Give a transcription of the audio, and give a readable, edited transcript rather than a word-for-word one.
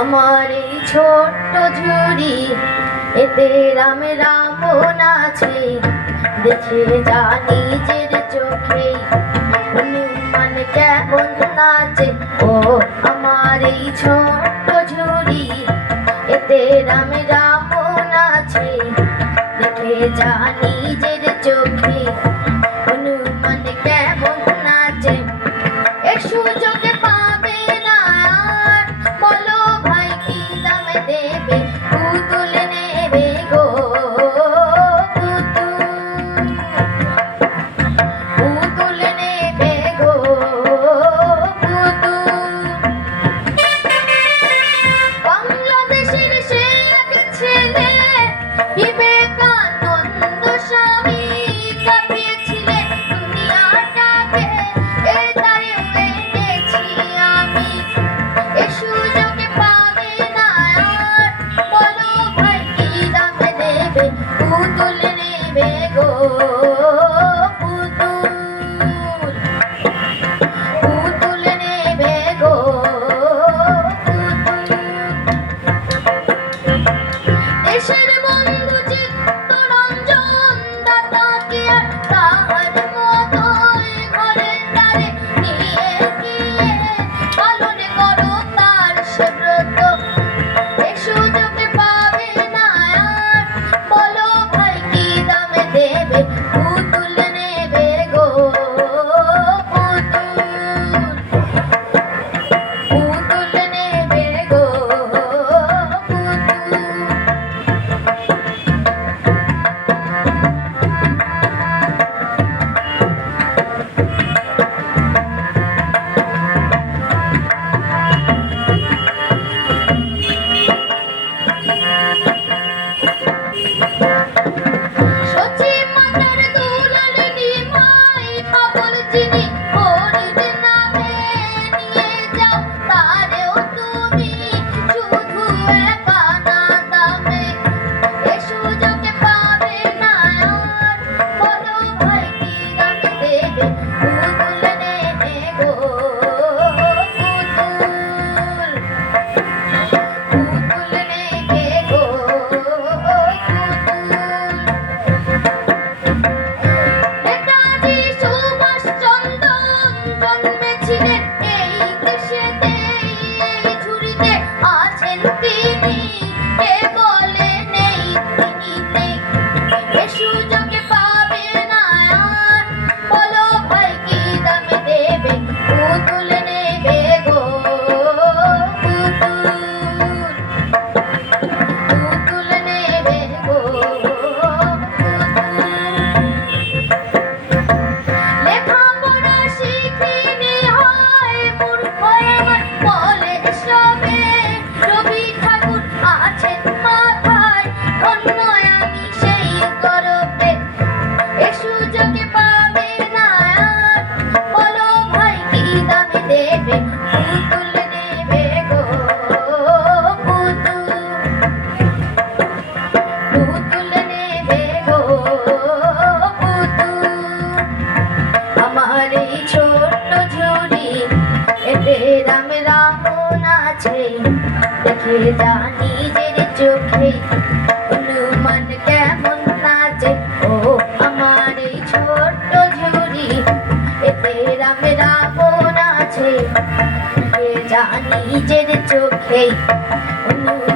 আমার এই ছোট্ট ঝুড়ি এতে রাম রাবণ আছে, দেখে যা নিজের চোখে হনুমান কেমন নাচে। ও আমার এই ছোট্ট ঝুড়ি এতে রাম রাবণ আছে, দেখে যা নিজের চোখে হনুমান কেমন নাচে। এ সুযোগে পাবে না আর, বলো ভাই কি দামে দেবে, পুতুল নেবে গো পুতুল নেবে গো পুতুল। বাংলাদেশের সেই এক ছেলে বিবেকানন্দ স্বামী কাঁপিয়েছিলেন দুনিয়াটাকে, এ তাই এনেছি আমি। এ সুযোগে পাবে না আর, বলো ভাই কি দামে দেবে, পুতুল নেবে গো পুতুল পুতুল নেবে গো পুতুল। দেশের বন্ধু চিত্তরঞ্জন দাতা কি আর তাহার মতোই ঘরের দ্বারে নিয়ে গিয়ে পালন করো তার সে ব্রত। এ সুযোগে পাবে না আর, বলো ভাই কি দামে দেবে, পুতুল নেবে গো পুতুল পুতুল নেবে গো পুতুল। সচি মাতার দুলাল নিমাই পাগল যিনি হরির নামে, নিয়ে যাও তারেও তুমি শুধু একা না দামে। এ সুযোগে পাবে না আর, বলো ভাই কি দামে দেবে, পুতুল নেবে গো পুতুল পুতুল নেবে গো পুতুল। নেতাজি সুভাষচন্দ্র জন্মেছিলেন এই দেশেতে, এই ঝুড়িতে আছেন তিনি, কে বলে নেই তিনি নেই। এ সুযোগে পাবে না আর, বলো ভাই কি দামে দেবে, পুতুল নেবে গো পুতুল পুতুল নেবে গো পুতুল। লেখাপড়া শিখিনি হয় মূর্খ আমার বলে সবে, রবি ঠাকুর আছেন মাথায়, ধন্য আমি সেই গরবে। এ সুযোগে পাবে না আর, বলো ভাই কি দামে দেবে, পুতুল নেবে গো পুতুল পুতুল নেবে গো পুতুল। আমার এই ছোট্ট ঝুড়ি এতে রাম রাবণ আছে, দেখে যা নিজের চোখে হনুমান কেমন নাচে। ও আমার এই ছোট্ট ঝুড়ি এতে রাম রাবণ আছে, দেখে যা নিজের চোখে হনুমান